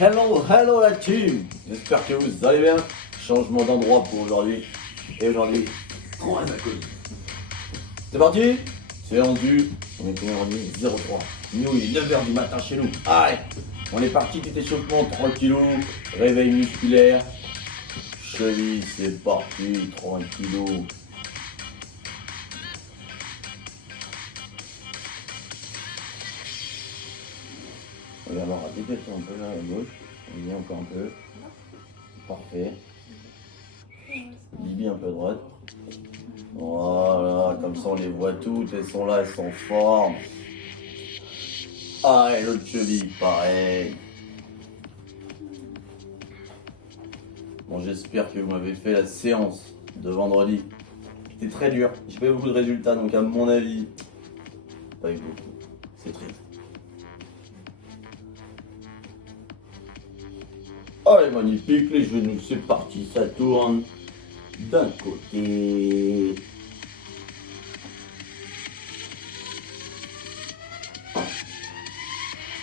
Hello, hello la team. J'espère que vous allez bien. Changement d'endroit pour aujourd'hui. Et aujourd'hui, trois inconnus. C'est parti. C'est rendu. On est rendu 03. Nous, il est 9h du matin chez nous. Allez, on est parti, petit échauffement, tranquillou. Réveil musculaire. Cheville, c'est parti, tranquillou. On va avoir à décaler un peu là à gauche. On y est encore un peu. Parfait. Bibi un peu à droite. Voilà, comme ça on les voit toutes, elles sont là, elles sont en forme. Ah, et l'autre cheville, pareil. Bon, j'espère que vous m'avez fait la séance de vendredi. C'était très dur, j'ai pas eu beaucoup de résultats, donc à mon avis, pas eu beaucoup. C'est triste. Allez, magnifique, les genoux, c'est parti, ça tourne d'un côté.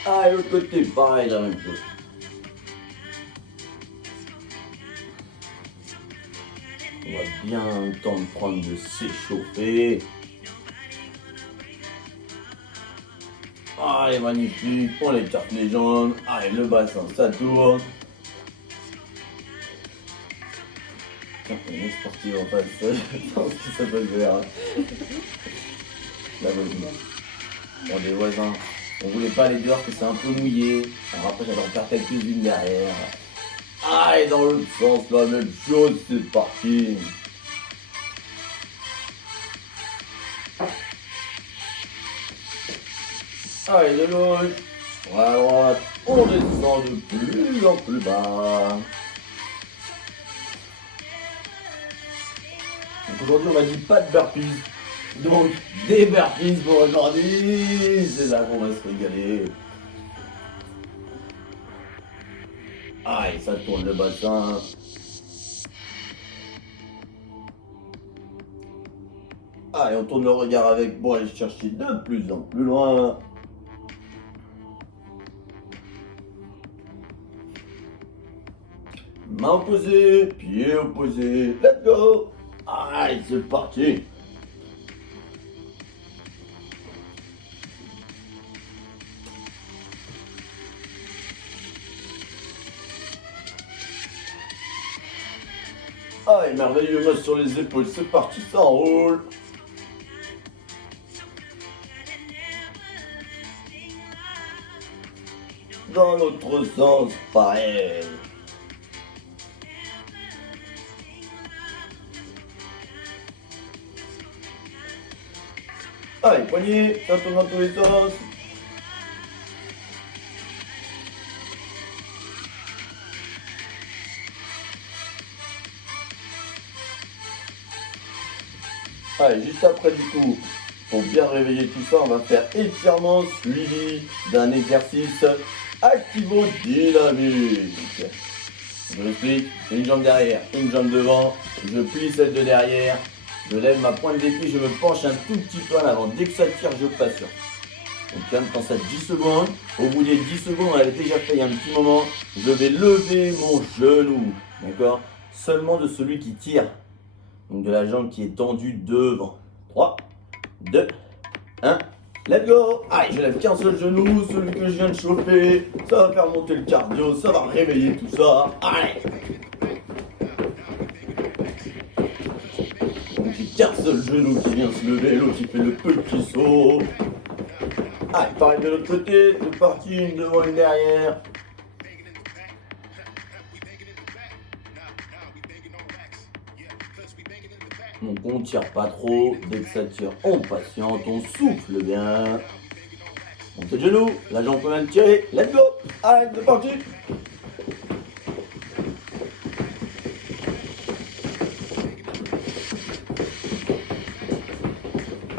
Ah, et l'autre côté, pareil, la même chose. On va bien le temps de prendre de s'échauffer. Allez, magnifique, on écarte les jambes. Allez, le bassin, ça tourne. Tiens, on est sportif en face, je pense que ça peut le faire. La voisine. Bon, des voisins. On voulait pas aller dehors, que c'est un peu mouillé. Alors après, j'allais en faire quelques-unes derrière. Ah, et dans l'autre sens, la même chose, c'est parti. Allez, de gauche, à droite, on descend de plus en plus bas. Donc aujourd'hui, on m'a dit pas de burpees. Donc, des burpees pour aujourd'hui. C'est là qu'on va se régaler. Ah, et ça tourne le bassin. Ah, et on tourne le regard avec pour aller chercher de plus en plus loin. Main opposée, pied opposé. Let's go. Allez, c'est parti. Ah, et merveilleux, main sur les épaules, c'est parti, ça enroule. Dans l'autre sens, pareil. Allez, poignet, ça tourne dans tous les sens. Allez, juste après du coup, pour bien réveiller tout ça, on va faire étirement suivi d'un exercice activo-dynamique. Je vous explique, une jambe derrière, une jambe devant, je plie celle de derrière, je lève ma pointe des pieds, je me penche un tout petit peu en avant. Dès que ça tire, je passe sur. Donc quand même, quand ça 10 secondes, au bout des 10 secondes, on avait déjà fait il y a un petit moment, je vais lever mon genou, d'accord? Seulement de celui qui tire. Donc de la jambe qui est tendue devant. 3, 2, 1, let's go! Allez, je lève qu'un seul genou, celui que je viens de chauffer. Ça va faire monter le cardio, ça va réveiller tout ça. Allez! Donc j'ai qu'un seul genou qui vient se lever, l'autre qui fait le petit saut. Allez, pareil de l'autre côté, c'est parti, une devant, une derrière. Donc on tire pas trop, dès que ça tire, on patiente, on souffle bien. Montez le genou, la jambe peut même tirer, let's go! Allez, c'est parti!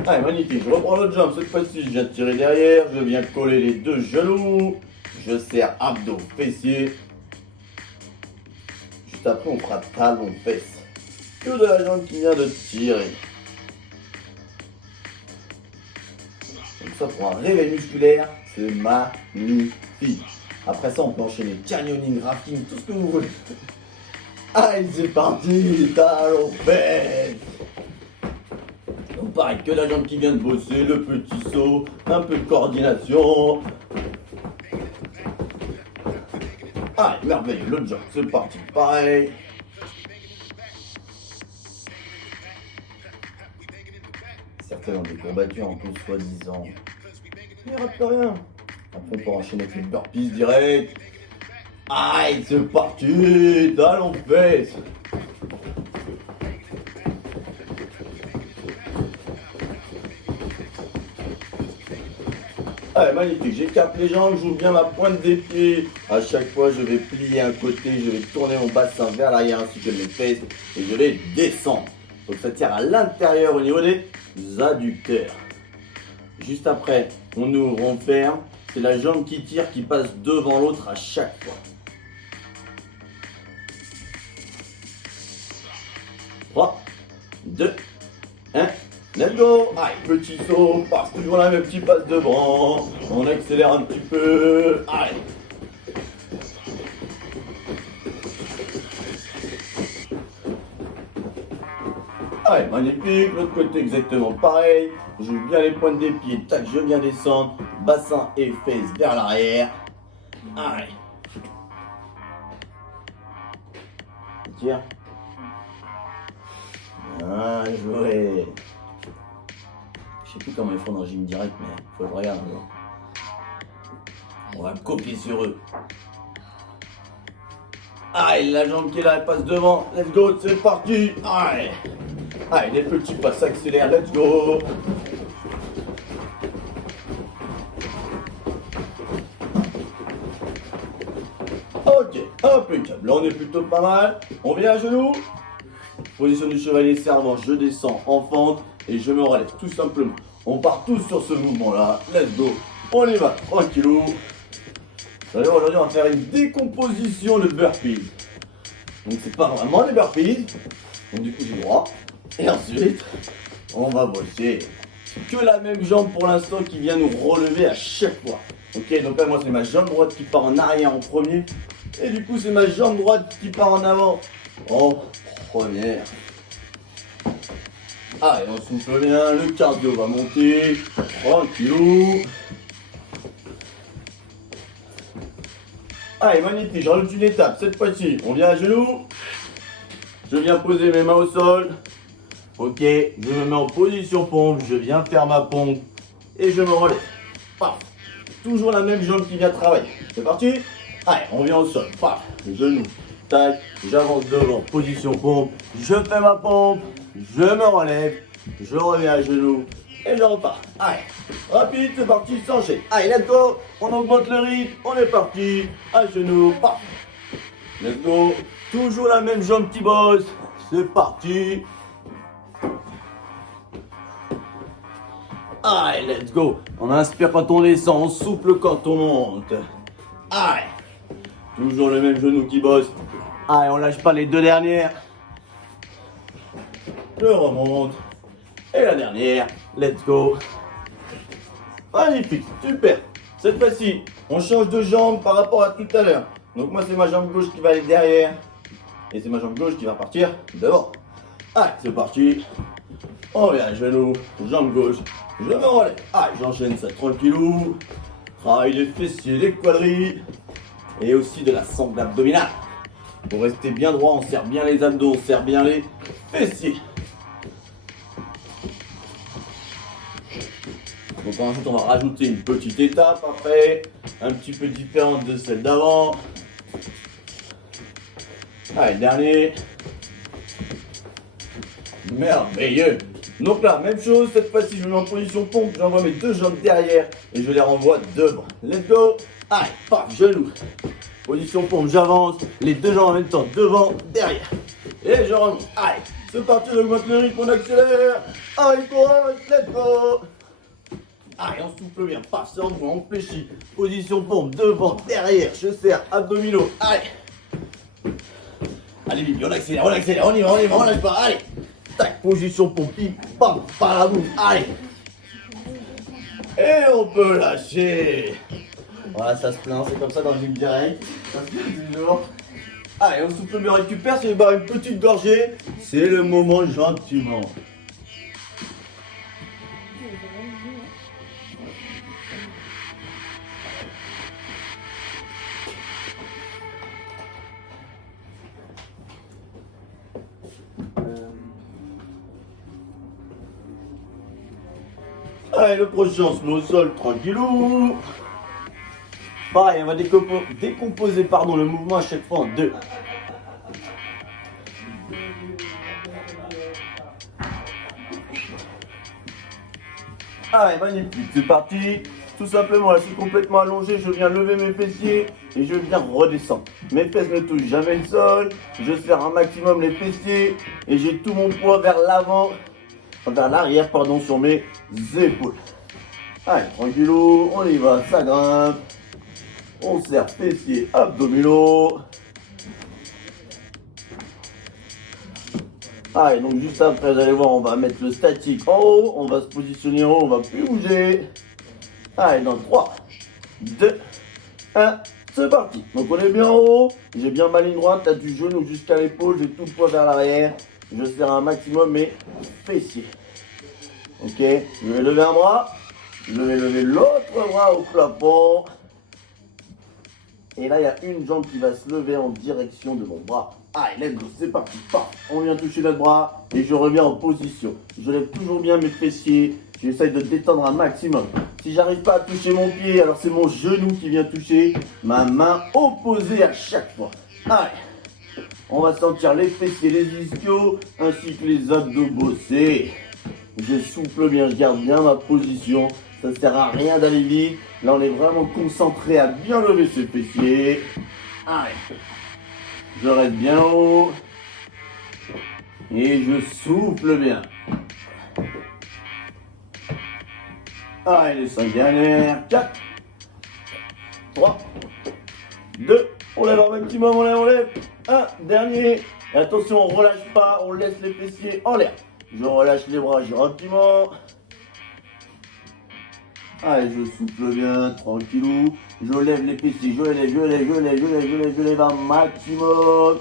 Allez, magnifique, je reprends l'autre jambe, cette fois-ci je viens de tirer derrière, je viens coller les deux genoux, je serre abdos, fessiers. Juste après on fera talon, fesses. Que de la jambe qui vient de tirer. Donc ça pour un réveil musculaire, c'est magnifique. Après ça, on peut enchaîner canyoning, rafting, tout ce que vous voulez. Allez, c'est parti, talons fesses. Donc pareil, que la jambe qui vient de bosser, le petit saut, un peu de coordination. Allez, merveilleux, l'autre jambe, c'est parti, pareil. Certains ont des courbatures en plus, soi-disant. Il n'y rate rien. Après, on peut enchaîner avec les burpees direct. Aïe, c'est parti, talons fesses. Allez, magnifique, j'écarte les jambes, j'ouvre bien ma pointe des pieds. À chaque fois, je vais plier un côté, je vais tourner mon bassin vers l'arrière ainsi que mes fesses et je les descends. Donc ça tire à l'intérieur au niveau des adducteurs. Juste après, on ouvre, on ferme. C'est la jambe qui tire, qui passe devant l'autre à chaque fois. 3, 2, 1, let's go. Allez, petit saut, passe toujours la même petite passe devant. On accélère un petit peu. Allez. Allez, magnifique, l'autre côté exactement pareil. J'ouvre bien les pointes des pieds, tac, je viens descendre. Bassin et fesses vers l'arrière. Allez. Tire. Bien joué. Je sais plus comment ils font dans le gym direct, mais faut que je regarde. On va copier sur eux. Allez, la jambe qui est là, elle passe devant. Let's go, c'est parti. Allez. Allez, les petits pas s'accélèrent, let's go. Ok, impeccable. Là, on est plutôt pas mal. On vient à genoux. Position du chevalier servant, je descends en fente et je me relève tout simplement. On part tous sur ce mouvement-là. Let's go. On y va, tranquillou. D'ailleurs, aujourd'hui, on va faire une décomposition de burpees. Donc, c'est pas vraiment des burpees. Donc, du coup, du droit. Et ensuite, on va bosser que la même jambe pour l'instant qui vient nous relever à chaque fois. Ok, donc là, moi, c'est ma jambe droite qui part en arrière en premier. Et du coup, c'est ma jambe droite qui part en avant en première. Allez, on souffle bien, le cardio va monter. Tranquillou. Allez, magnifique, je rajoute une étape. Cette fois-ci, on vient à genoux. Je viens poser mes mains au sol. Ok, je me mets en position pompe. Je viens faire ma pompe. Et je me relève. Paf. Toujours la même jambe qui vient travailler. C'est parti. Allez, on vient au sol. Paf. Genoux. Tac. J'avance devant. Position pompe. Je fais ma pompe. Je me relève. Je reviens à genoux. Et je repars. Allez. Rapide, c'est parti, s'enchaîne. Allez, let's go. On augmente le rythme. On est parti. À genoux. Paf. Let's go. Toujours la même jambe qui bosse. C'est parti. Allez, let's go. On inspire quand on descend, on souffle quand on monte. Allez. Toujours le même genou qui bosse. Allez, on lâche pas les deux dernières. Je remonte. Et la dernière. Let's go. Magnifique, super. Cette fois-ci, on change de jambe par rapport à tout à l'heure. Donc moi, c'est ma jambe gauche qui va aller derrière. Et c'est ma jambe gauche qui va partir devant. Allez, c'est parti. On vient à genoux, jambe gauche. Je me relève. Allez, j'enchaîne ça tranquillou. Travaille les fessiers, les quadris. Et aussi de la sangle abdominale. Pour rester bien droit, on serre bien les abdos, on serre bien les fessiers. Donc ensuite, on va rajouter une petite étape après. Un petit peu différente de celle d'avant. Allez, dernier. Merveilleux. Donc là, même chose, cette fois-ci, je me mets en position pompe, j'envoie mes deux jambes derrière et je les renvoie devant. Let's go. Allez, paf, genou. Position pompe, j'avance, les deux jambes en même temps, devant, derrière. Et je remonte. Allez, c'est parti, j'augmente le rythme, on accélère. Allez, courage, let's go. Allez, on souffle bien, paf, c'est en moi, on fléchit. Position pompe, devant, derrière, je serre, abdominaux, allez. Allez, Bibi, on accélère, on y va, on lâche pas, allez. Tac, position pompe, bam, par la boum, allez. Et on peut lâcher. Voilà, ça se plaint, c'est comme ça dans le gym direct. Ça se plaint toujours. Allez, on souffle bien, récupère, c'est boire une petite gorgée. C'est le moment gentiment. Allez, le prochain, on se met au sol, tranquillou. Pareil, on va décomposer le mouvement à chaque fois en deux. Allez, magnifique, c'est parti. Tout simplement, là, je suis complètement allongé, je viens lever mes fessiers et je viens redescendre. Mes fesses ne touchent jamais le sol, je serre un maximum les fessiers et j'ai tout mon poids vers l'avant, vers l'arrière, pardon, sur mes épaules. Allez, tranquillou, on y va, ça grimpe. On serre fessiers, abdominaux. Allez, donc juste après, vous allez voir, on va mettre le statique en haut, on va se positionner en haut, on va plus bouger. Allez, dans 3, 2, 1, c'est parti. Donc on est bien en haut, j'ai bien ma ligne droite, là du genou jusqu'à l'épaule, j'ai tout le poids vers l'arrière. Je serre un maximum mes fessiers. Ok, je vais lever un bras, je vais lever l'autre bras au plafond. Et là, il y a une jambe qui va se lever en direction de mon bras. Allez, let's go, c'est parti. Paf, on vient toucher notre bras et je reviens en position. Je lève toujours bien mes fessiers. J'essaye de détendre un maximum. Si j'arrive pas à toucher mon pied, alors c'est mon genou qui vient toucher ma main opposée à chaque fois. Allez, on va sentir les fessiers, les ischios ainsi que les abdos bossés. Je souffle bien, je garde bien ma position. Ça ne sert à rien d'aller vite. Là, on est vraiment concentré à bien lever ses fessiers. Allez. Je reste bien haut. Et je souffle bien. Allez, les 5 dernières. 4, 3, 2. On lève un maximum, on lève. Un dernier. Et attention, on ne relâche pas. On laisse les fessiers en l'air. Je relâche les bras gentiment. Allez, je souffle bien, tranquillou. Je lève les fessiers, je lève un maximum.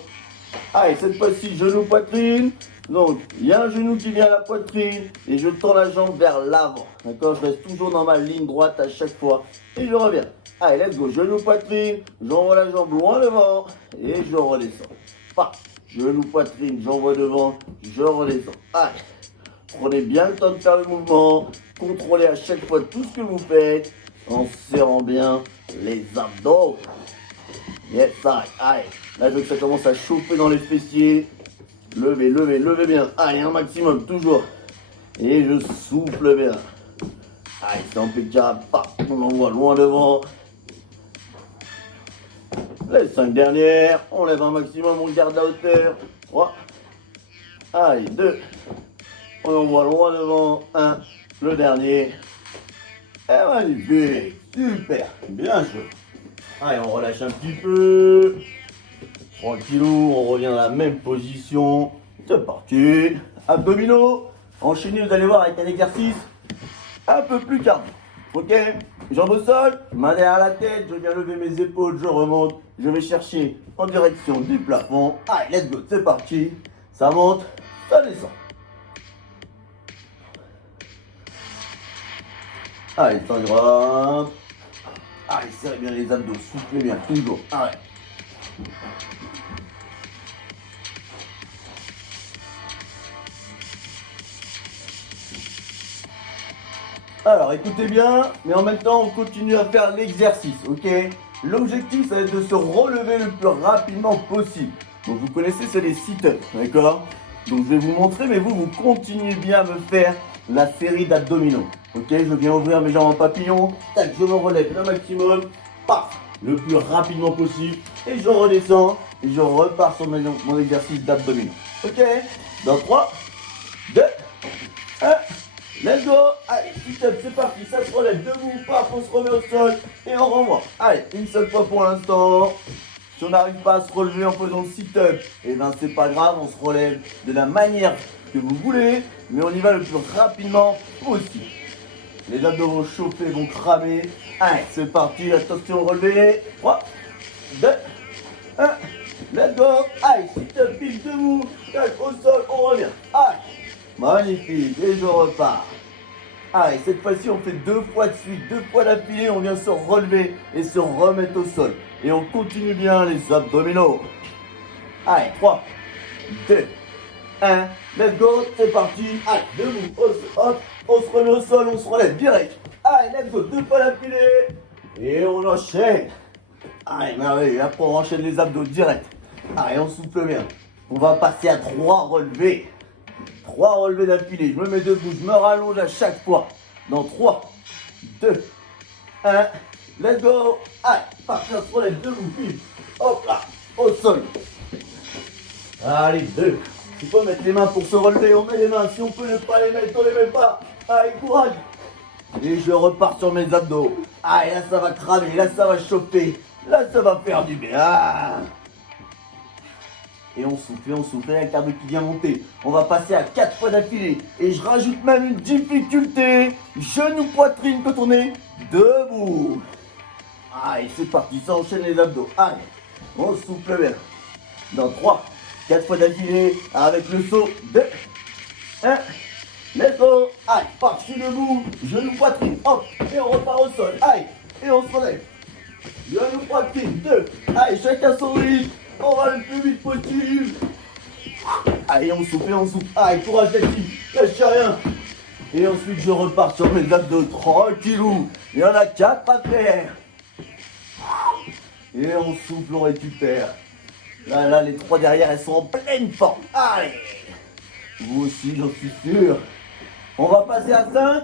Allez, cette fois-ci, genou, poitrine. Donc, il y a un genou qui vient à la poitrine et je tends la jambe vers l'avant. D'accord, je reste toujours dans ma ligne droite à chaque fois et je reviens. Allez, let's go, genou, poitrine. J'envoie la jambe loin devant et je redescends. Pas. Genou, poitrine, j'envoie devant, je redescends. Allez, prenez bien le temps de faire le mouvement. Contrôlez à chaque fois tout ce que vous faites en serrant bien les abdos. Yes, allez. Là, je veux que ça commence à chauffer dans les fessiers. Levez, levez, levez bien. Allez, un maximum, toujours. Et je souffle bien. Allez, c'est impeccable. On envoie loin devant. Les 5 dernières. On lève un maximum, on garde la hauteur. 3. Allez, 2. On envoie loin devant. 1. Le dernier. Et magnifique. Super. Bien chaud. Allez, on relâche un petit peu. Tranquillou, on revient dans la même position. C'est parti. Abdominaux. Enchaînez, vous allez voir, avec un exercice un peu plus cardio. Ok. Jambes au sol, main derrière la tête, je viens lever mes épaules, je remonte. Je vais chercher en direction du plafond. Allez, let's go, c'est parti. Ça monte, ça descend. Allez, ça grimpe. Allez, serrez bien les abdos, soufflez bien, toujours. Allez. Alors, écoutez bien, mais en même temps, on continue à faire l'exercice, ok? L'objectif, ça va être de se relever le plus rapidement possible. Donc, vous connaissez, c'est les sit-ups, d'accord? Donc, je vais vous montrer, mais vous continuez bien à me faire la série d'abdominaux. Ok, je viens ouvrir mes jambes en papillon. Tac, je me relève le maximum. Paf, le plus rapidement possible. Et je redescends. Et je repars sur mon exercice d'abdominaux. Ok, dans 3, 2, 1. Let's go. Allez, sit-up, c'est parti. Ça se relève debout. Paf, on se remet au sol. Et on renvoie. Allez, une seule fois pour l'instant. Si on n'arrive pas à se relever en faisant le sit-up, et ben c'est pas grave, on se relève de la manière que vous voulez, mais on y va le plus rapidement possible. Les abdos vont chauffer, vont cramer. Allez, c'est parti, attention, relevé. 3, 2, 1. Let's go. Allez, si tu piles debout, tac, au sol, on revient. Allez, magnifique, et je repars. Allez, cette fois-ci, on fait 2 fois de suite, 2 fois d'affilée, on vient se relever et se remettre au sol. Et on continue bien les abdominaux. Allez, 3, 2, 1, let's go, c'est parti. Allez, debout, hop, on se remet au sol, on se relève direct. Allez, let's go, 2 fois d'affilée. Et on enchaîne. Allez, merveilleux, après on enchaîne les abdos direct. Allez, on souffle bien. On va passer à 3 relevés. 3 relevés d'affilée. Je me mets debout, je me rallonge à chaque fois. Dans 3, 2, 1, let's go. Allez, partir, on se relève debout, puis hop là, au sol. Allez, 2. Il faut mettre les mains pour se relever, on met les mains. Si on peut ne pas les mettre, on les met pas. Allez, courage. Et je repars sur mes abdos. Allez, là ça va cramer, là ça va chauffer. Là ça va faire du bien. Et on souffle, avec la qui vient monter. On va passer à 4 fois d'affilée. Et je rajoute même une difficulté. Genou, poitrine quand on est debout. Allez, c'est parti, ça enchaîne les abdos. Allez, on souffle bien. Dans 3, 4 fois d'affilée, avec le saut. 2, 1, let's go. Allez, parti debout, genou, poitrine, hop, et on repart au sol. Allez, et on se relève. Genou, poitrine, 2. Allez, chacun son rythme. On va le plus vite possible. Allez, on souffle. Allez, courage la team, lâchez rien. Et ensuite, je repars sur mes abdos tranquillou. Il y en a 4 à faire. Et on souffle, on récupère. Là, les 3 derrière, elles sont en pleine forme. Allez, vous aussi, j'en suis sûr. On va passer à 5.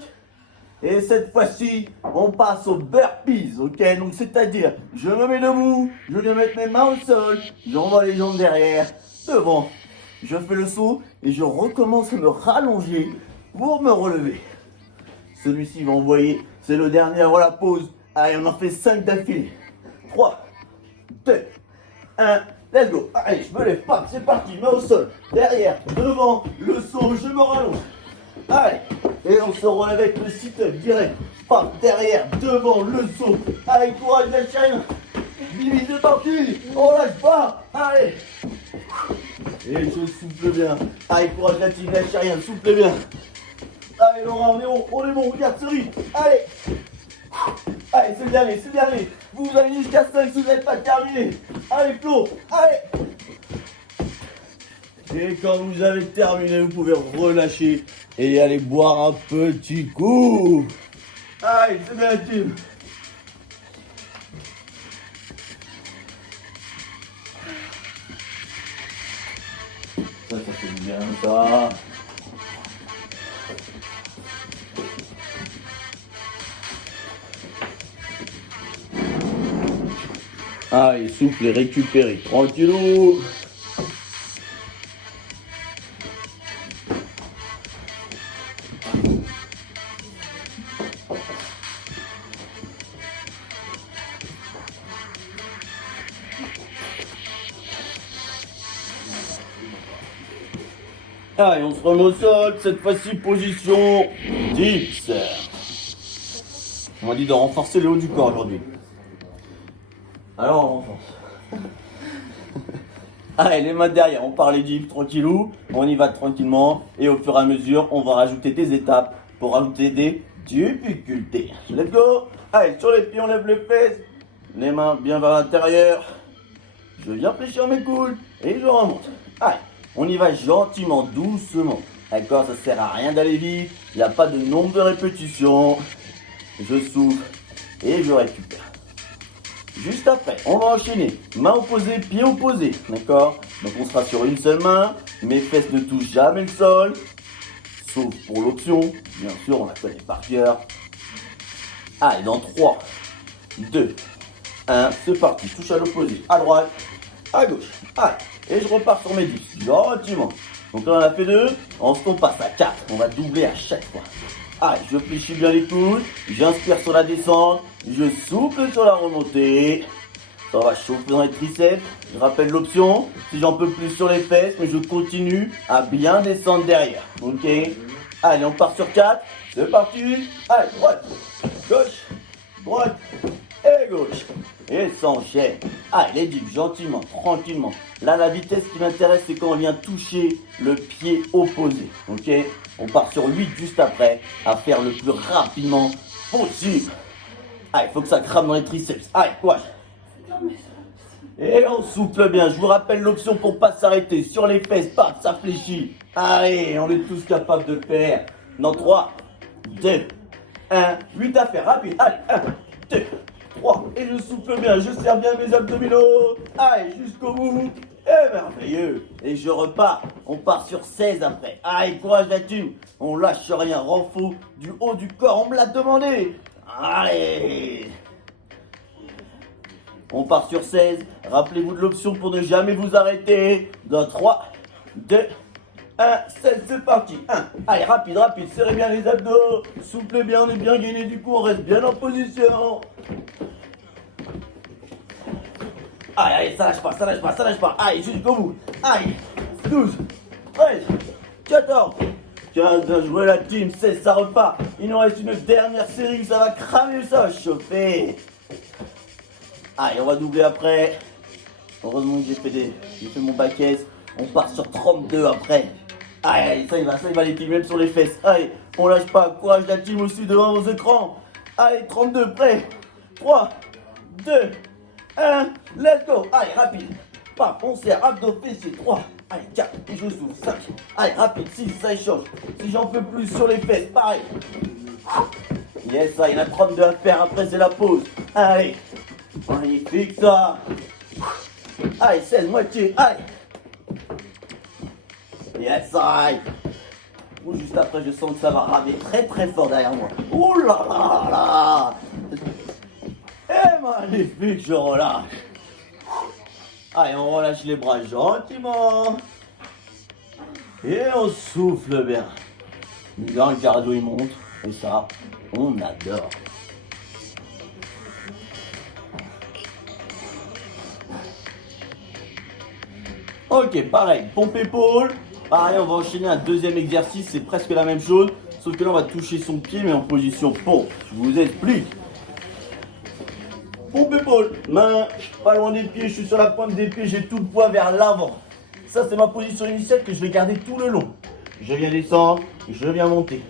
Et cette fois-ci, on passe aux burpees, ok? Donc, c'est-à-dire, je me mets debout, je vais mettre mes mains au sol, j'envoie les jambes derrière, devant. Je fais le saut et je recommence à me rallonger pour me relever. Celui-ci, vous voyez, c'est le dernier avant la pause. Allez, on en fait 5 d'affilée. 3, 2, 1, let's go. Allez, je me lève pas, c'est parti, main au sol, derrière, devant, le saut, je me rallonge. Allez, et on se relève avec le sit-up direct. Pas derrière, devant, le saut. Allez, courage, lâche rien. Bibi, c'est parti. On lâche pas. Allez. Et je souffle bien. Allez, courage, la team, lâche rien, souffle bien. Allez, Laura, on est bon, regarde ce rythme. Allez. Allez, c'est le dernier. Vous allez jusqu'à 5 si vous n'êtes pas terminé. Allez, Flo, allez. Et quand vous avez terminé, vous pouvez relâcher et aller boire un petit coup. Allez, c'est bien, team. Ça fait bien, ça. Allez, soufflez, récupérez, tranquillou. Allez, on se remet au sol, cette fois-ci position dips. On m'a dit de renforcer le haut du corps aujourd'hui. Alors on renforce. Allez, les mains derrière, on part les dips tranquillou, on y va tranquillement et au fur et à mesure, on va rajouter des étapes pour rajouter des difficultés. Let's go. Allez, sur les pieds, on lève les fesses, les mains bien vers l'intérieur. Je viens fléchir mes coudes et je remonte. Allez. On y va gentiment, doucement. D'accord, ça sert à rien d'aller vite. Il n'y a pas de nombre de répétitions. Je souffle et je récupère. Juste après, on va enchaîner. Main opposée, pied opposé. D'accord? Donc on sera sur une seule main. Mes fesses ne touchent jamais le sol. Sauf pour l'option. Bien sûr, on la connaît par cœur. Allez, dans 3, 2, 1. C'est parti. Je touche à l'opposé. À droite, à gauche. Allez. Et je repars sur mes 10, gentiment. Donc là on a fait 2, ensuite on passe à 4. On va doubler à chaque fois. Allez, je fléchis bien les coudes, j'inspire sur la descente, je souffle sur la remontée. Ça va chauffer dans les triceps. Je rappelle l'option, si j'en peux plus sur les fesses, mais je continue à bien descendre derrière. Ok? Allez, on part sur 4. C'est parti. Allez, droite, gauche, droite et gauche. Et s'enchaîne. Allez, les dips, gentiment, tranquillement. Là, la vitesse qui m'intéresse, c'est quand on vient toucher le pied opposé. Ok? On part sur 8 juste après, à faire le plus rapidement possible. Allez, il faut que ça crame dans les triceps. Allez, courage. Et on souffle bien. Je vous rappelle l'option pour pas s'arrêter. Sur les fesses, paf, ça fléchit. Allez, on est tous capables de le faire. Dans 3, 2, 1. 8 à faire. Rapide. Allez, 1, 2, 3. Et je souffle bien. Je serre bien mes abdominaux. Allez, jusqu'au bout. Et merveilleux. Et je repars. On part sur 16 après. Allez, courage la team. On lâche rien. Renfort du haut du corps. On me l'a demandé. Allez. On part sur 16. Rappelez-vous de l'option pour ne jamais vous arrêter. Dans 3, 2, 1, 16, c'est parti. 1. Allez, rapide, rapide. Serrez bien les abdos. Soufflez bien, on est bien gainé. Du coup, on reste bien en position. Allez, allez, ça lâche pas, ça lâche pas, ça lâche pas. Allez, jusqu'au bout. Allez, 12, 13, 14, 15, bien joué la team. 16, ça repart. Il nous reste une dernière série. Ça va cramer, ça va chauffer. Allez, on va doubler après. Heureusement que j'ai fait mon back S. On part sur 32 après. Allez, ça y va les teams, même sur les fesses. Allez, on lâche pas. Courage la team aussi devant vos écrans. Allez, 32, prêt. 3, 2, 1, let's go. Allez, rapide. Paf, on serre, abdos, fessiers. 3, allez, 4, et je souffle. 5, allez, rapide. 6, ça échange. Si j'en peux plus sur les fesses, pareil. Yes, ça, il y en a 32 à faire. Après, c'est la pause. Allez. Magnifique ça. Allez, 16, moitié, allez. Yes, allez. Ou juste après, je sens que ça va ramer très très fort derrière moi. Ouh là là là. Et magnifique, je relâche. Allez, on relâche les bras gentiment. Et on souffle bien. Là, le cardio il monte. Et ça, on adore. Ok, pareil, pompe épaule. Pareil, on va enchaîner un deuxième exercice, c'est presque la même chose. Sauf que là, on va toucher son pied, mais en position pompe. Je vous explique. Pompe épaule, main pas loin des pieds, je suis sur la pointe des pieds, j'ai tout le poids vers l'avant. Ça, c'est ma position initiale que je vais garder tout le long. Je viens descendre, je viens monter.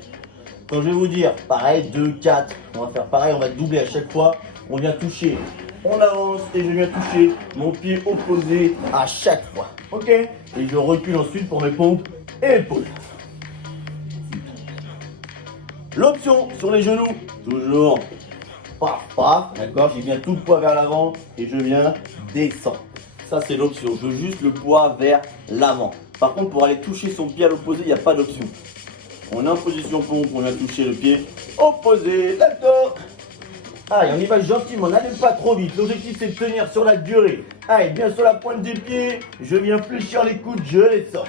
Quand je vais vous dire, pareil, 2, 4, on va faire pareil, on va doubler à chaque fois. On vient toucher, on avance et je viens toucher mon pied opposé à chaque fois. Ok? Et je recule ensuite pour mes pompes et épaules. L'option sur les genoux, toujours paf, paf, d'accord? J'ai bien tout le poids vers l'avant et je viens descendre. Ça, c'est l'option. Je veux juste le poids vers l'avant. Par contre, pour aller toucher son pied à l'opposé, il n'y a pas d'option. On est en position pompe, on vient toucher le pied opposé. D'accord? Allez, on y va gentiment, n'allez pas trop vite. L'objectif, c'est de tenir sur la durée. Allez, bien sur la pointe des pieds. Je viens fléchir les coudes, je les sors.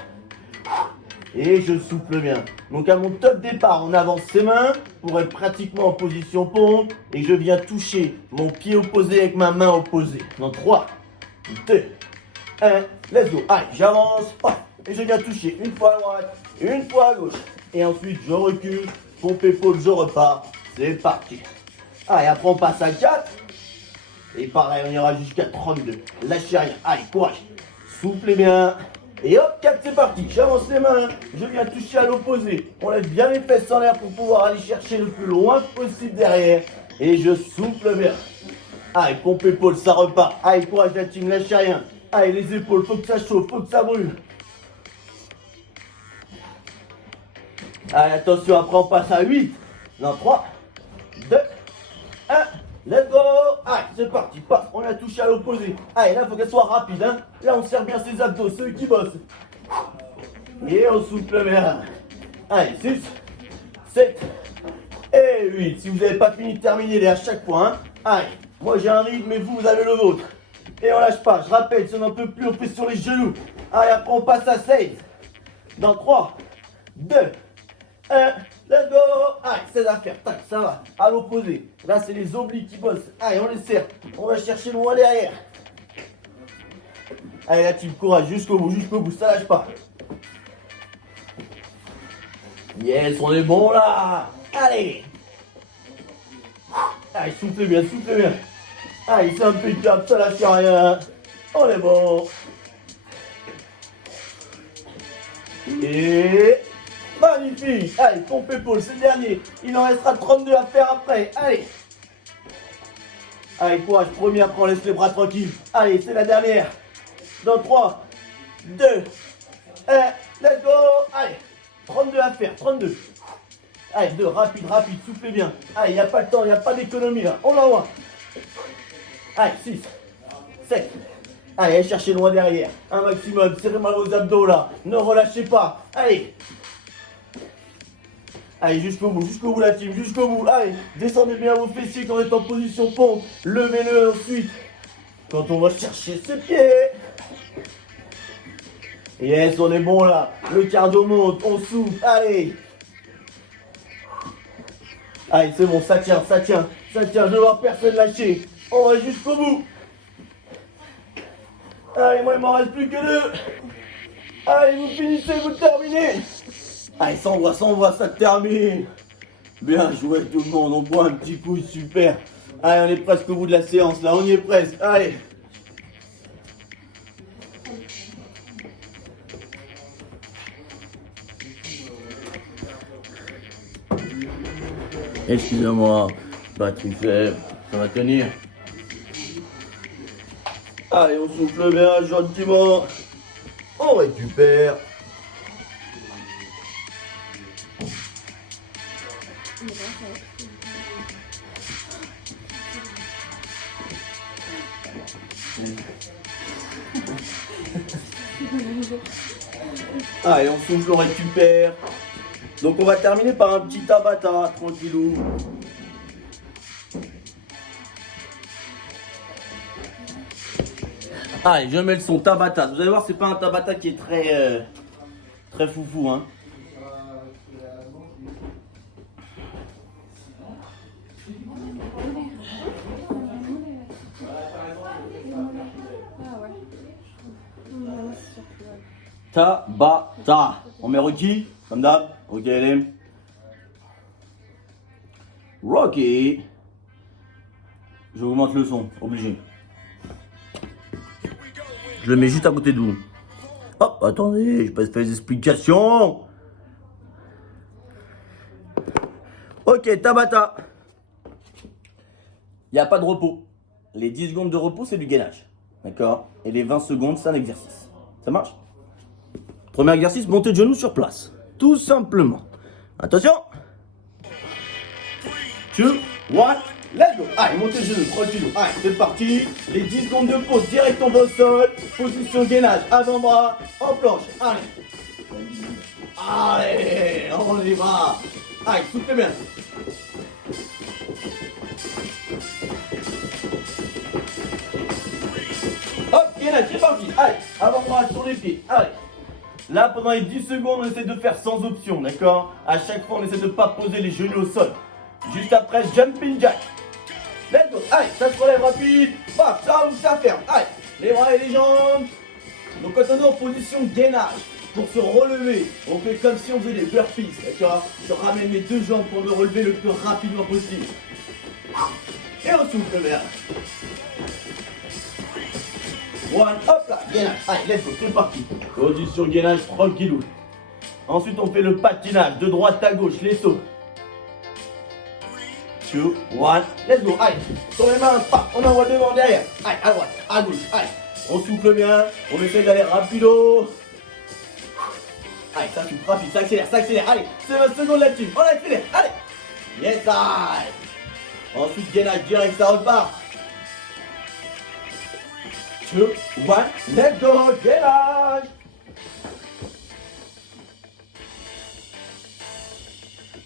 Et je souffle bien. Donc à mon top départ, on avance ses mains pour être pratiquement en position pompe. Et je viens toucher mon pied opposé avec ma main opposée. Dans 3, 2, 1, let's go. Allez, j'avance, et je viens toucher une fois à droite, une fois à gauche. Et ensuite, je recule, pompe épaule, je repars. C'est parti. Allez, après on passe à 4. Et pareil, on ira jusqu'à 32. Lâchez rien. Allez, courage. Soufflez bien. Et hop, 4, c'est parti. J'avance les mains. Je viens toucher à l'opposé. On lève bien les fesses en l'air pour pouvoir aller chercher le plus loin possible derrière. Et je souffle bien. Allez, pompe épaule, ça repart. Allez, courage la team, lâchez rien. Allez, les épaules, faut que ça chauffe, faut que ça brûle. Allez, attention, après on passe à 8. Dans 3, 2, 1, let's go. Allez, c'est parti, paf, on a touché à l'opposé. Allez, là, il faut qu'elle soit rapide, hein. Là, on serre bien ses abdos, ceux qui bossent. Et on souffle bien. Allez, 6, 7 et 8. Si vous n'avez pas fini, terminez-les à chaque fois, hein. Allez, moi j'ai un rythme et vous avez le vôtre. Et on lâche pas, je rappelle, si on n'en peut plus, on fait sur les genoux. Allez, après on passe à 16. Dans 3, 2, 1, let's go. Allez, 16 à faire, tac, ça va. À l'opposé, là c'est les obliques qui bossent. Allez, on les serre, on va chercher loin derrière. Allez la team, courage, jusqu'au bout, ça lâche pas. Yes, on est bon là. Allez. Allez, soufflez bien, soufflez bien. Allez, c'est impeccable, ça lâche rien. On est bon. Et... magnifique. Allez, pompe épaule, c'est le dernier. Il en restera 32 à faire après. Allez. Allez, courage, premier, après on laisse les bras tranquilles. Allez, c'est la dernière. Dans 3, 2, 1, let's go. Allez, 32 à faire, 32. Allez, 2, rapide, rapide, soufflez bien. Allez, il n'y a pas le temps, il n'y a pas d'économie là. On l'envoie. Allez, 6, 7. Allez, allez chercher loin derrière. Un maximum, serrez mal vos abdos là. Ne relâchez pas. Allez. Allez, jusqu'au bout la team, jusqu'au bout. Allez, descendez bien vos fessiers quand vous êtes en position pompe. Levez-le ensuite. Quand on va chercher ses pieds. Yes, on est bon là. Le cardio monte, on souffle. Allez. Allez, c'est bon, ça tient, ça tient. Ça tient, je ne vois personne lâcher. On va jusqu'au bout. Allez, moi il m'en reste plus que 2. Allez, vous finissez, vous terminez. Allez, ça envoie, ça termine. Bien joué tout le monde, on boit un petit coup, super. Allez, on est presque au bout de la séance là, on y est presque. Allez. Excusez-moi, batterie faible, ça va tenir. Allez, on souffle bien gentiment. On récupère. Allez, on souffle, on récupère. Donc on va terminer par un petit Tabata, tranquillou. Allez, je mets le son Tabata. Vous allez voir, c'est pas un Tabata qui est très foufou, hein. Tabata. On met Rocky, comme d'hab. Ok, allez. Rocky. Je augmente le son, obligé. Je le mets juste à côté de vous. Hop, attendez, je passe faire les explications. Ok, Tabata. Il n'y a pas de repos. Les 10 secondes de repos, c'est du gainage. D'accord? Et les 20 secondes, c'est un exercice. Ça marche? Premier exercice, montée de genoux sur place. Tout simplement. Attention. 2, 1, let's go. Allez, montée de genoux, tranquille. Allez, c'est parti. Les 10 secondes de pause, direct tombe au sol. Position gainage, avant-bras, en planche. Allez. Allez, on y va. Allez, soufflez bien. Hop, gainage, c'est parti. Allez, avant-bras sur les pieds. Allez. Là, pendant les 10 secondes, on essaie de faire sans option, d'accord? À chaque fois, on essaie de ne pas poser les genoux au sol. Juste après, jumping jack. Let's go. Allez, ça se relève rapide. Paf, ça ouvre, ça ferme. Allez, les bras et les jambes. Donc, quand on est en position gainage, pour se relever, on fait comme si on faisait des burpees, d'accord? Je ramène mes 2 jambes pour me relever le plus rapidement possible. Et on souffle bien. One, hop là, gainage. Allez, let's go, c'est parti. Position gainage, tranquillou. Ensuite, on fait le patinage de droite à gauche, les sauts. 2, 1, let's go. Allez, sur les mains, paf, on envoie devant, derrière. Allez, à droite, à gauche, allez. On souffle bien, on essaie d'aller rapido. Allez, ça souffle rapide, ça accélère. Allez, c'est 20 secondes la team, on accélère, allez. Yes, allez. Ensuite, gainage direct, ça repart. 2, 1, let's go, gainage.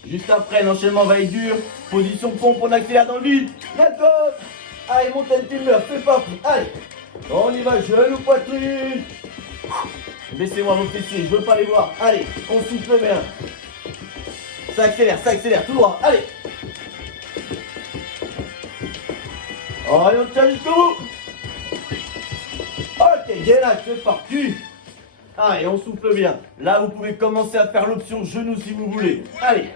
Juste après, l'enchaînement va être dur. Position pompe, on accélère dans le vide. Let's go. Allez, montez le timber, c'est parti. Allez, on y va, genou, poitrine. Baissez-moi vos fessiers, je veux pas les voir. Allez, on souffle bien. Ça accélère, tout droit. Allez. Oh, et on tient jusqu'au bout. Ok, gainage, c'est parti. Allez, on souffle bien. Là, vous pouvez commencer à faire l'option genou si vous voulez. Allez.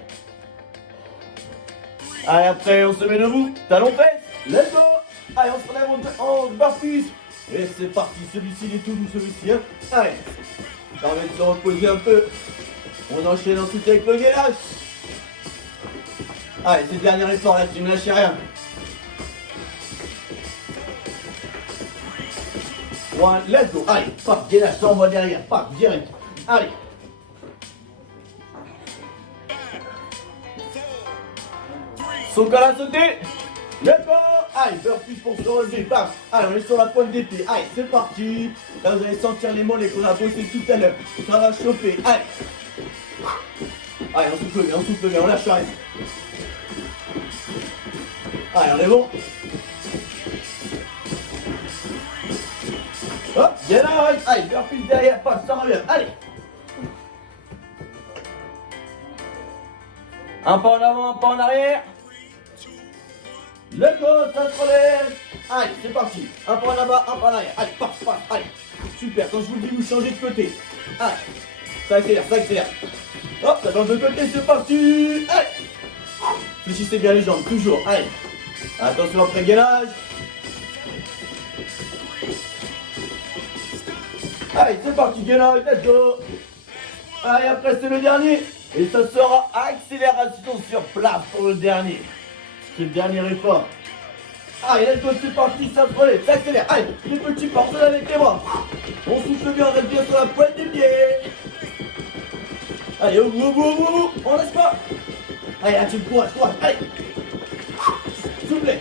Allez, après, on se met debout. Talons fesses. Let's go. Allez, on se relève en barre-cuisse. Et c'est parti. Celui-ci, il est tout doux, celui-ci. Hein. Allez. Permet de se reposer un peu. On enchaîne ensuite avec le gainage. Allez, c'est le dernier effort là, tu ne lâchez rien. One, let's go. Allez, paf, gainage, ça envoie derrière. Paf, direct. Allez. Son col à sauter. Let's go. Allez, burpees pour se relever. Paf. Allez, on est sur la pointe des pieds. Allez, c'est parti. Là, vous allez sentir les mollets qu'on a bossé tout à l'heure. Ça va chauffer. Allez. Allez, on souffle bien, on lâche rien. Allez, on est bon. Hop, gainage. Allez, burpees derrière. Paf, ça revient. Allez. Un pas en avant, un pas en arrière. Let's go, ça se relève. Allez, c'est parti. Un pas en bas, un pas en arrière. Allez, paf, paf, allez. Super, quand je vous le dis, vous changez de côté. Allez, ça accélère, ça accélère. Hop, ça change de côté, c'est parti. Allez. Fléchissez bien les jambes, toujours. Allez. Attention après gainage. Allez, c'est parti, gainage, let's go. Allez, après c'est le dernier. Et ça sera accélération sur place pour le dernier. C'est le dernier effort. Allez, let's go, c'est parti, ça se relève, ça accélère. Allez, les petits pas, on se lève avec les bras. On souffle bien, on reste bien sur la pointe des pieds. Allez, au bout, on lâche pas. Allez, là, tu me courage, allez. Soufflez.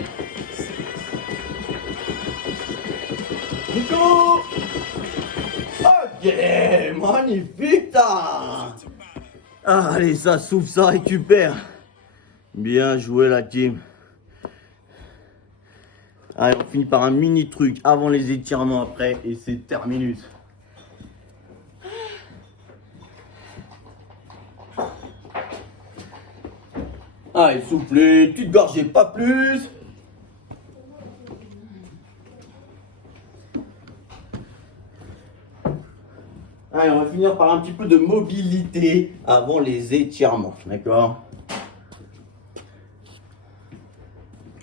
Nico. Ok, magnifique ça. Allez, ça souffle, ça récupère. Bien joué la team. Allez, on finit par un mini truc avant les étirements après et c'est terminé. Allez, soufflez, petite gorgée, pas plus. Allez, on va finir par un petit peu de mobilité avant les étirements, d'accord?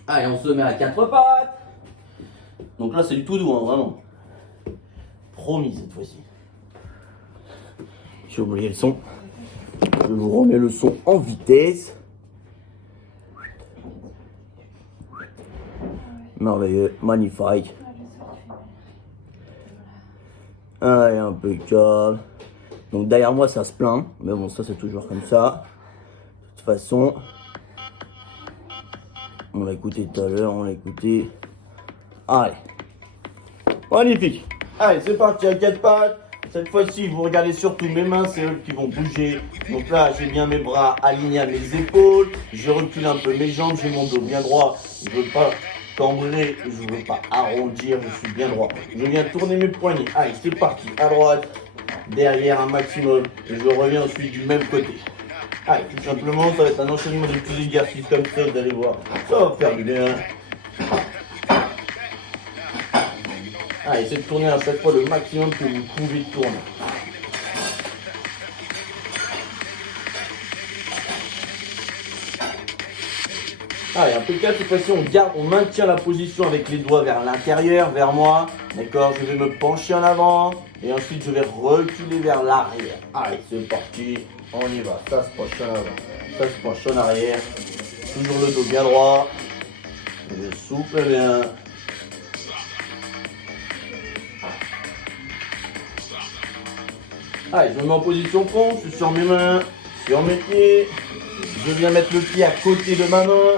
Allez, on se met à quatre pattes. Donc là, c'est du tout doux, hein, vraiment. Promis cette fois-ci. J'ai oublié le son. Je vous remets le son en vitesse. Merveilleux, magnifique. Allez, impeccable. Donc derrière moi, ça se plaint. Mais bon, ça, c'est toujours comme ça. De toute façon, on l'a écouté tout à l'heure, on l'a écouté. Allez. Magnifique. Allez, c'est parti à quatre pattes. Cette fois-ci, vous regardez surtout mes mains, c'est eux qui vont bouger. Donc là, j'ai bien mes bras alignés à mes épaules. Je recule un peu mes jambes, j'ai mon dos bien droit. Je ne veux pas cambrer, je ne veux pas arrondir, je suis bien droit. Je viens tourner mes poignets. Allez, c'est parti. À droite, derrière un maximum. Et je reviens ensuite du même côté. Allez, tout simplement, ça va être un enchaînement de petits exercices comme ça, vous allez voir. Ça va faire du bien. Allez, essayez de tourner à chaque fois le maximum que vous pouvez tourner. Allez, impeccable, cette fois-ci on maintient la position avec les doigts vers l'intérieur, vers moi. D'accord, je vais me pencher en avant et ensuite je vais reculer vers l'arrière. Allez, c'est parti, on y va. Ça se penche en avant, ça se penche en arrière. Toujours le dos bien droit. Je souffle bien. Allez, je me mets en position pont, je suis sur mes mains, sur mes pieds. Je viens mettre le pied à côté de ma main.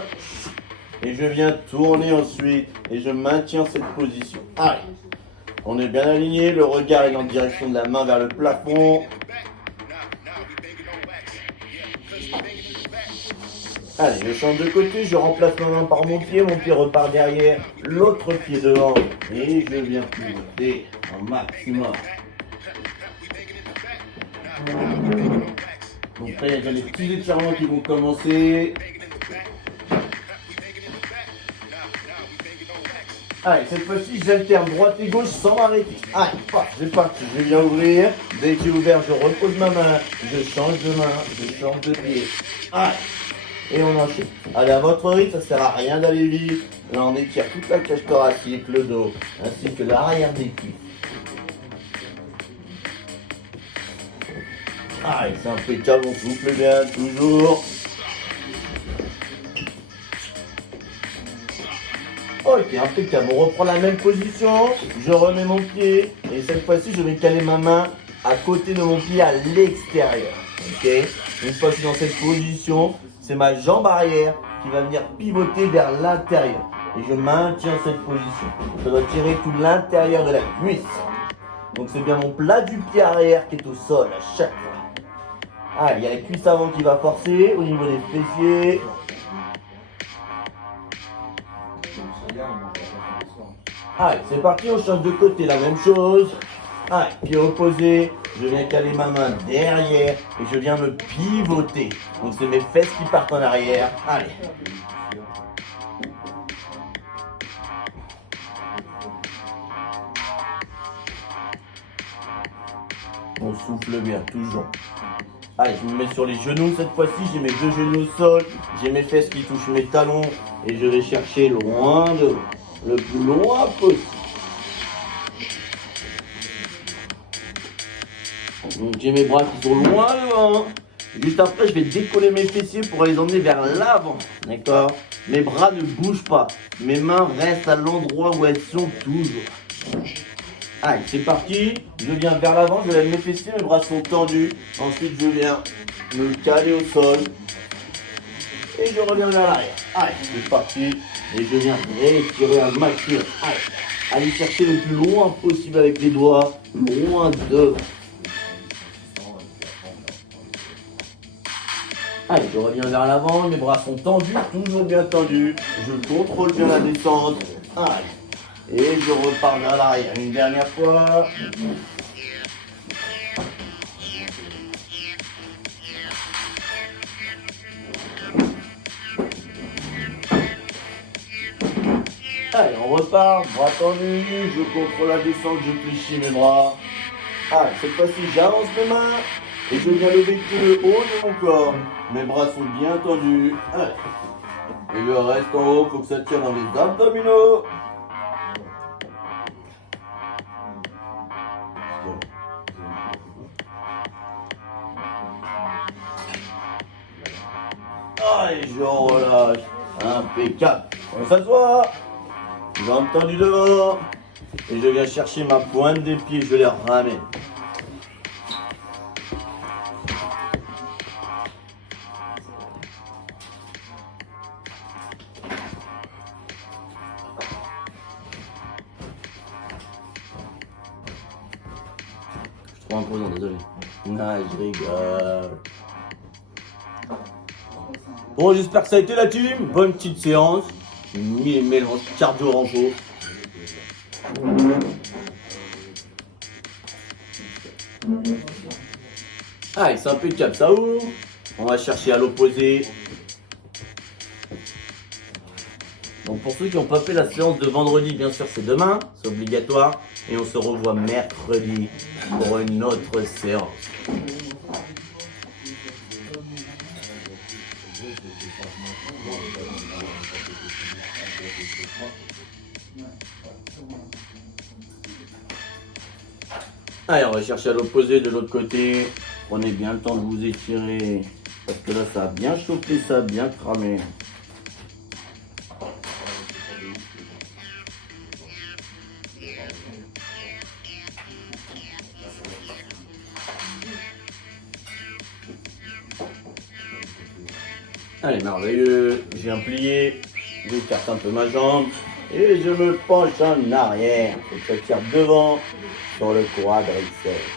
Et je viens tourner ensuite. Et je maintiens cette position. Allez, on est bien aligné. Le regard est en direction de la main vers le plafond. Allez, je change de côté, je remplace ma main par mon pied repart derrière, l'autre pied devant. Et je viens pivoter un maximum. Donc là, il y a déjà les petits étirements qui vont commencer. Allez, cette fois-ci, j'alterne droite et gauche sans m'arrêter. Allez, c'est parti. Je viens ouvrir. Dès que j'ai ouvert, je repose ma main. Je change de main. Je change de pied. Allez. Et on enchaîne. Allez, à votre rythme, ça sert à rien d'aller vite. Là, on étire toute la cage thoracique, le dos, ainsi que l'arrière des cuisses. Allez, c'est impeccable, on souffle bien, toujours. Ok, impeccable. On reprend la même position. Je remets mon pied. Et cette fois-ci, je vais caler ma main à côté de mon pied à l'extérieur. Ok. Une fois que je suis dans cette position, c'est ma jambe arrière qui va venir pivoter vers l'intérieur. Et je maintiens cette position. Je dois tirer tout l'intérieur de la cuisse. Donc c'est bien mon plat du pied arrière qui est au sol à chaque fois. Ah, il y a la cuisse avant qui va forcer au niveau des fessiers. Allez, c'est parti, on change de côté, la même chose. Allez, pied opposé, je viens caler ma main derrière et je viens me pivoter. Donc c'est mes fesses qui partent en arrière. Allez. On souffle bien, toujours. Allez, je me mets sur les genoux cette fois-ci, j'ai mes deux genoux au sol, j'ai mes fesses qui touchent mes talons et je vais chercher loin de l'eau, le plus loin possible. Donc j'ai mes bras qui sont loin devant. Juste après, je vais décoller mes fessiers pour les emmener vers l'avant. D'accord? Mes bras ne bougent pas. Mes mains restent à l'endroit où elles sont toujours. Allez, c'est parti. Je viens vers l'avant, je lève mes fessiers, mes bras sont tendus. Ensuite, je viens me caler au sol. Et je reviens vers l'arrière. Allez, c'est parti. Et je viens rétirer un maximum. Allez, allez chercher le plus loin possible avec les doigts. Loin devant. Allez, je reviens vers l'avant, mes bras sont tendus, toujours bien tendus. Je contrôle bien la descente. Allez. Et je repars vers l'arrière une dernière fois. Allez, on repart, bras tendus, je contrôle la descente, je fléchis mes bras. Allez, cette fois-ci, j'avance mes mains et je viens lever tout le haut de mon corps. Mes bras sont bien tendus. Allez. Et je reste en haut, il faut que ça tire dans les abdominaux. Allez, je relâche. Impeccable. On s'assoit. Jambes tendues devant. Et je viens chercher ma pointe des pieds, je les ramène. Je trouve imposant, désolé. Non, je rigole. Bon, j'espère que ça a été la team. Bonne petite séance. J'ai mis les mélanges cardio renfo. Allez, c'est impeccable, ça ouvre. On va chercher à l'opposé. Donc pour ceux qui n'ont pas fait la séance de vendredi, bien sûr c'est demain, c'est obligatoire. Et on se revoit mercredi pour une autre séance. Allez, on va chercher à l'opposé de l'autre côté. Prenez bien le temps de vous étirer. Parce que là, ça a bien chauffé, ça a bien cramé. Allez, merveilleux. J'ai un plié. J'écarte un peu ma jambe. Et je me penche en arrière. Et je tire devant sur le quadriceps.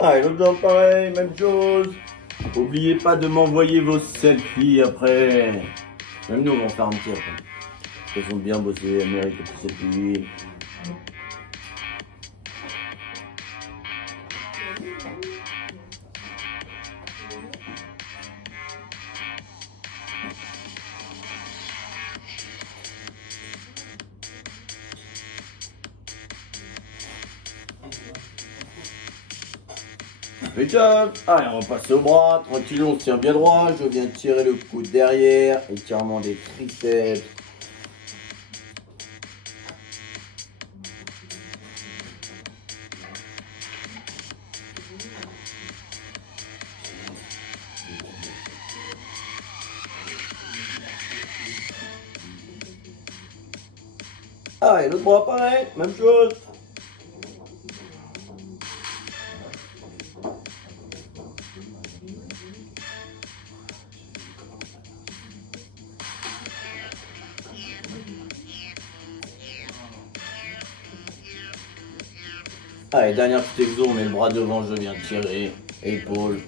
Allez, l'autre jambe pareil, même chose. N'oubliez pas de m'envoyer vos selfies après. Même nous, on va en faire un petit après. Ils ont bien bossé, Amérique, les petits selfies. Impeccable. Allez, on passe au bras. Tranquille, on se tient bien droit. Je viens tirer le coude derrière. Étirement des triceps. Allez, l'autre bras pareil. Même chose. Allez, dernière petite exo, on met le bras devant, je viens tirer. Épaule.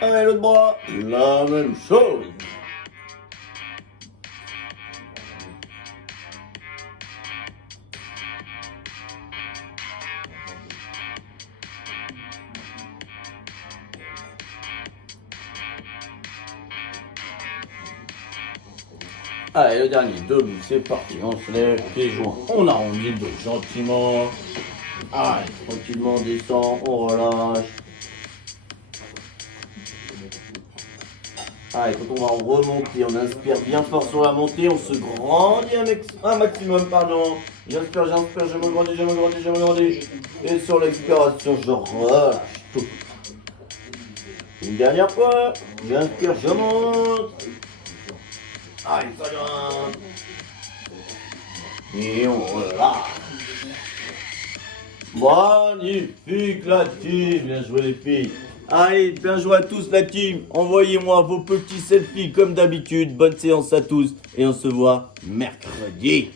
Allez, l'autre bras. La même chose. Allez, le dernier, debout, c'est parti. On se lève, pieds joints. On arrondit le dos gentiment. Allez, tranquillement, on descend, on relâche. Allez, quand on va remonter, on inspire bien fort sur la montée, on se grandit un maximum, pardon. J'inspire, je me grandis, je me grandis, je me grandis. Et sur l'expiration, je relâche tout. Une dernière fois, j'inspire, je monte. Allez, ça grimpe. Et on relâche. Magnifique la team, bien joué les filles. Allez, bien joué à tous la team. Envoyez-moi vos petits selfies comme d'habitude. Bonne séance à tous et on se voit mercredi.